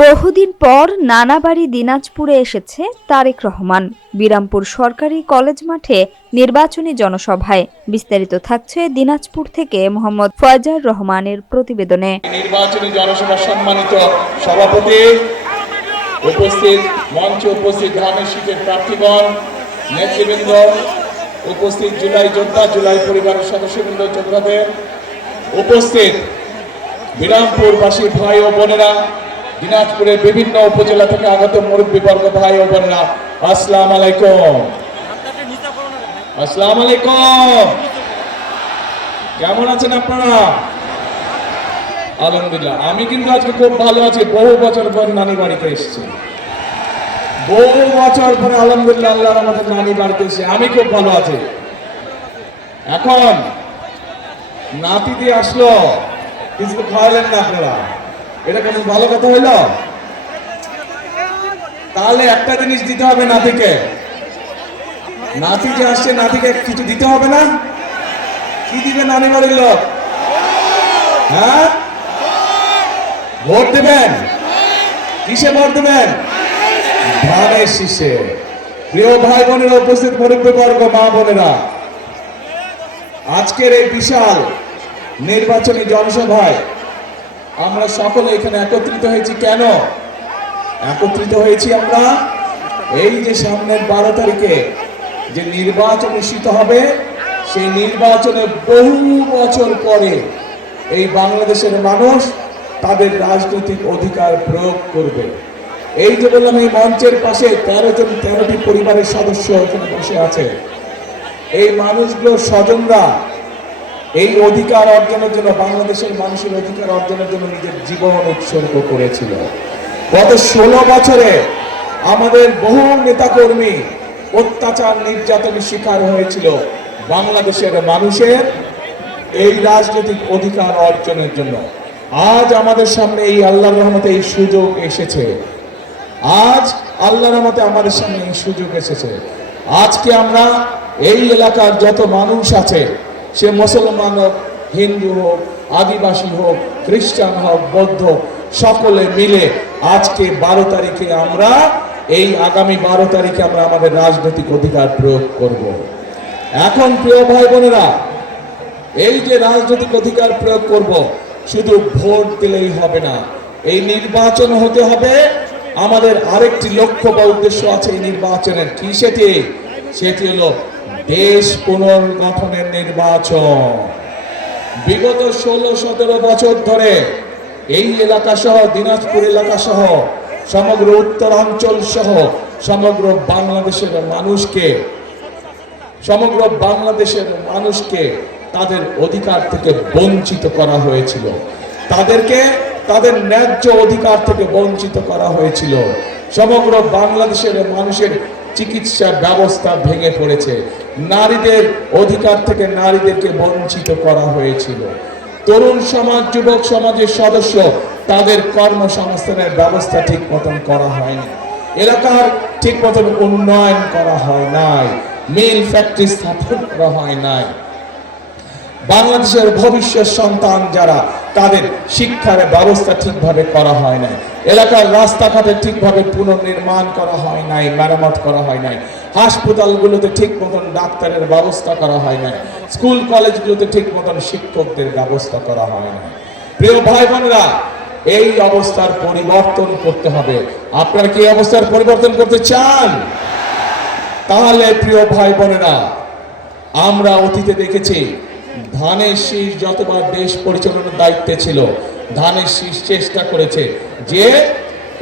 বহুদিন পর নানাবাড়ি দিনাজপুরে এসেছে তারেক রহমান। বিরামপুর সরকারি কলেজ মাঠে নির্বাচনী জনসভায়। বিস্তারিত থাকছে দিনাজপুর থেকে মোহাম্মদ ফয়জার রহমানের প্রতিবেদনে। নির্বাচনী জনসভা সম্মানিত সভাপতি উপস্থিত, মঞ্চে উপস্থিত ধানের শীষের প্রার্থীগণ, নেতৃবৃন্দ উপস্থিত, জুলাই যোদ্ধা, জুলাই পরিবারের সদস্যবৃন্দ, যোদ্ধাদের উপস্থিত, বিরামপুরবাসী ভাই ও বোনেরা, দিনাজপুরের বিভিন্ন উপজেলা থেকে আগত মুরব্বীবর্গ ভাই ও বোনেরা, আসসালামু আলাইকুম। আসসালামু আলাইকুম। কেমন আছেন আপনারা? আলহামদুলিল্লাহ, আমি কিন্তু আজকে খুব ভালো আছি। বহু বছর পর নানি বাড়িতে এসেছি, বহু বছর পরে আলহামদুলিল্লাহ আল্লাহর আমাদের নানি বাড়িতে এসে আমি খুব ভালো আছি। এখন নাতি দিয়ে আসলো, কিছু খাওয়ালেন না আপনারা, এটা কেমন ভালো কথা হইল? তাহলে একটা জিনিস দিতে হবে নাতিকে। নাতি যে আসছে, নাতিকে কিছু দিতে হবে না? কি দিবে নানি বাড়ির লোক? হ্যাঁ, ভোট দেবেন। কিসে ভোট দেবেন? ধানের শীষে। প্রিয় ভাই বোনেরা, উপস্থিত মুরব্বীবর্গ, মা বোনেরা, আজকের এই বিশাল নির্বাচনী জনসভায় আমরা সকলে এখানে একত্রিত হয়েছি। কেন একত্রিত হয়েছি আমরা? এই যে সামনের 12 তারিখে যে নির্বাচন অনুষ্ঠিত হবে, সেই নির্বাচনে বহু বছর পরে এই বাংলাদেশের মানুষ তাদের রাজনৈতিক অধিকার প্রয়োগ করবে। এই যে বললাম, এই মঞ্চের পাশে 13টি পরিবারের সদস্য এখানে বসে আছে। এই মানুষগুলোর স্বজনরা এই অধিকার অর্জনের জন্য, বাংলাদেশের মানুষের অধিকার অর্জনের জন্য নিজের জীবন উৎসর্গ করেছিল। গত 16 বছরে আমাদের বহু নেতাকর্মী অত্যাচার, নির্যাতনের শিকার হয়েছিল বাংলাদেশের মানুষের এই রাজনৈতিক অধিকার অর্জনের জন্য। আজ আমাদের সামনে এই আল্লাহর রহমতে এই সুযোগ এসেছে। আজ আল্লাহর রহমতে আমাদের সামনে এই সুযোগ এসেছে। আজকে আমরা এই এলাকার যত মানুষ আছে, সে মুসলমান হোক, হিন্দু হোক, আদিবাসী হোক, খ্রিস্টান হোক, বৌদ্ধ, সকলে মিলে আজকে 12 তারিখে আমরা এই আগামী 12 তারিখে আমরা আমাদের রাজনৈতিক অধিকার প্রয়োগ করব। এখন প্রিয় ভাই বোনেরা, এই যে রাজনৈতিক অধিকার প্রয়োগ করব, শুধু ভোট দিলেই হবে না। এই নির্বাচন হতে হবে। আমাদের আরেকটি লক্ষ্য বা উদ্দেশ্য আছে এই নির্বাচনের। কি সেটি? সেটি হলো দেশ পুনর্গঠনের নির্বাচন। বিগত 16-17 বছর ধরে এই এলাকা সহ, দিনাজপুর এলাকা সহ, সমগ্র উত্তরাঞ্চল সহ সমগ্র বাংলাদেশের মানুষকে তাদের অধিকার থেকে বঞ্চিত করা হয়েছিল। তাদেরকে তাদের ন্যায্য অধিকার থেকে বঞ্চিত করা হয়েছিল। সমগ্র বাংলাদেশের মানুষের চিকিৎসা ব্যবস্থা ভেঙে পড়েছে। নারীদের অধিকার থেকে নারীদেরকে বঞ্চিত করা হয়েছিল। তরুণ সমাজ, যুবক সমাজের সদস্য, তাদের কর্মসংস্থানের ব্যবস্থা ঠিক মতন করা হয়নি। এলাকার ঠিক মতন উন্নয়ন করা হয় নাই। মিল ফ্যাক্টরি স্থাপন করা হয় নাই। বাংলাদেশের ভবিষ্যৎ সন্তান যারা, তাদের শিক্ষার ব্যবস্থা ঠিকভাবে করা হয় নাই। এলাকার রাস্তাঘাটে ঠিকভাবে পুনর্নির্মাণ করা হয় নাই, মেরামত করা হয় নাই। হাসপাতালগুলোতে ঠিক মতন ডাক্তারের ব্যবস্থা করা হয় নাই। স্কুল কলেজগুলোতে ঠিক মতন শিক্ষকদের ব্যবস্থা করা হয় নাই। প্রিয় ভাই বোনেরা, এই অবস্থার পরিবর্তন করতে হবে। আপনারা কি অবস্থার পরিবর্তন করতে চান? তাহলে প্রিয় ভাই বোনেরা, আমরা অতীতে দেখেছি ধানের শীষ যতবার দেশ পরিচালনার দায়িত্বে ছিল, ধানের শীষ চেষ্টা করেছে যে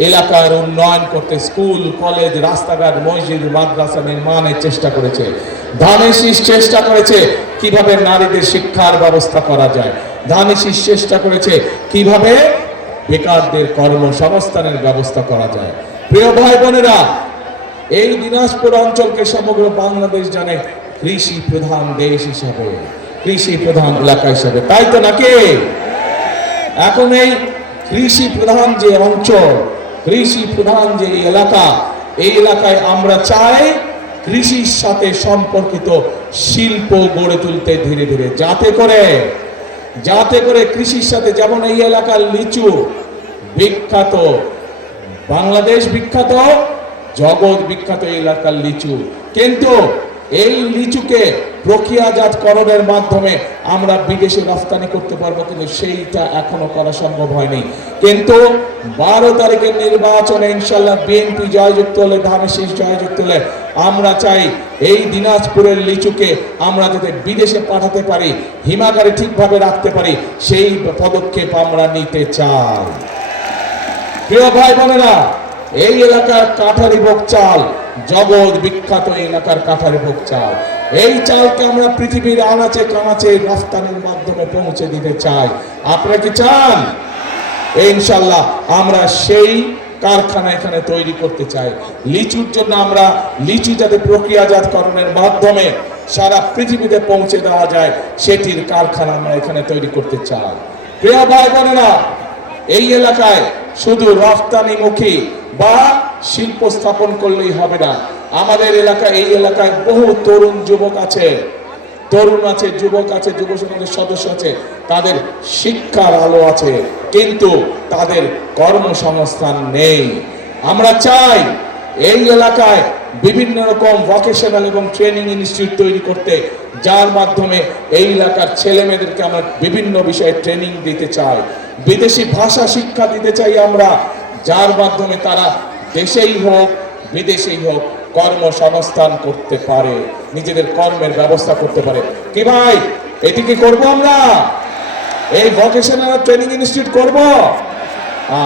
এলাকার উন্নয়ন করতে, স্কুল কলেজ, রাস্তাঘাট, মসজিদ, মাদ্রাসা নির্মাণের চেষ্টা করেছে। ধানের শীষ চেষ্টা করেছে কিভাবে নারীদের শিক্ষার ব্যবস্থা করা যায়। ধানের শীষ চেষ্টা করেছে কিভাবে বেকারদের কর্মসংস্থানের ব্যবস্থা করা যায়। প্রিয় ভাই বোনেরা, এই দিনাজপুর অঞ্চলকে সমগ্র বাংলাদেশ জানে কৃষি প্রধান দেশ হিসাবে, কৃষি প্রধান এলাকা হিসাবে, তাই তো নাকি? এখন এই কৃষি প্রধান যে অঞ্চল, কৃষি প্রধান যে এলাকা, এই এলাকায় আমরা চাই কৃষির সাথে সম্পর্কিত শিল্প গড়ে তুলতে ধীরে ধীরে, যাতে করে কৃষির সাথে, যেমন এই এলাকার লিচু বিখ্যাত, বাংলাদেশ বিখ্যাত, জগৎ বিখ্যাত এই এলাকার লিচু। কিন্তু এই লিচুকে প্রক্রিয়াজাতকরণের মাধ্যমে আমরা বিদেশে রপ্তানি করতে পারবো, কিন্তু সেইটা এখনো করা সম্ভব হয়নি। কিন্তু 12 তারিখের নির্বাচনে ইনশাল্লাহ বিএনপি জয়যুক্ত হলে, ধানের শীষ জয়যুক্ত হলে আমরা চাই এই দিনাজপুরের লিচুকে আমরা যাতে বিদেশে পাঠাতে পারি, হিমাগারে ঠিকভাবে রাখতে পারি, সেই পদক্ষেপ আমরা নিতে চাই। প্রিয় ভাই বোনেরা, এই এলাকার কাঠারি ভোগ চাল জগৎ বিখ্যাত, এই এলাকার কাঠারি ভোগ চাল, এই চালকে আমরা পৃথিবীর আনাচে কানাচে রফতানির মাধ্যমে পৌঁছে দিতে চাই। আপনারা কি চান? ইনশাল্লাহ আমরা সেই কারখানা এখানে তৈরি করতে চাই। লিচুর জন্য আমরা লিচু যাতে প্রক্রিয়াজাতকরণের মাধ্যমে সারা পৃথিবীতে পৌঁছে দেওয়া যায়, সেটির কারখানা আমরা এখানে তৈরি করতে চাই। প্রিয় ভাই বোনেরা, এই এলাকায় শুধু রফতানিমুখী বা শিল্প স্থাপন করলেই হবে না। আমাদের এলাকায়, এই এলাকায় বহু তরুণ যুবক আছে, যুবক আছে, যুব সমাজের সদস্য আছে, তাদের শিক্ষার আলো আছে, কিন্তু তাদের কর্মসংস্থান নেই। আমরা চাই এই এলাকায় বিভিন্ন রকম ভোকেশনাল এবং ট্রেনিং ইনস্টিটিউট তৈরি করতে, যার মাধ্যমে এই এলাকার ছেলে মেয়েদেরকে আমরা বিভিন্ন বিষয়ে ট্রেনিং দিতে চাই, বিদেশি ভাষা শিক্ষা দিতে চাই আমরা, যার মাধ্যমে তারা দেশেই হোক বিদেশেই হোক কর্মসংস্থান করতে পারে, নিজেদের কর্মের ব্যবস্থা করতে পারে। কি ভাই, এটি কি করবো আমরা? এই ভোকেশনাল ট্রেনিং ইনস্টিটিউট করব?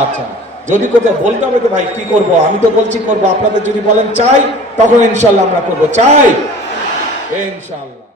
আচ্ছা, যদি কোথাও বলতে হবে তো ভাই কি করব, আমি তো বলছি করবো, আপনাদের যদি বলেন চাই, তখন ইনশাল্লাহ আমরা করবো। চাই ইনশাল্লাহ।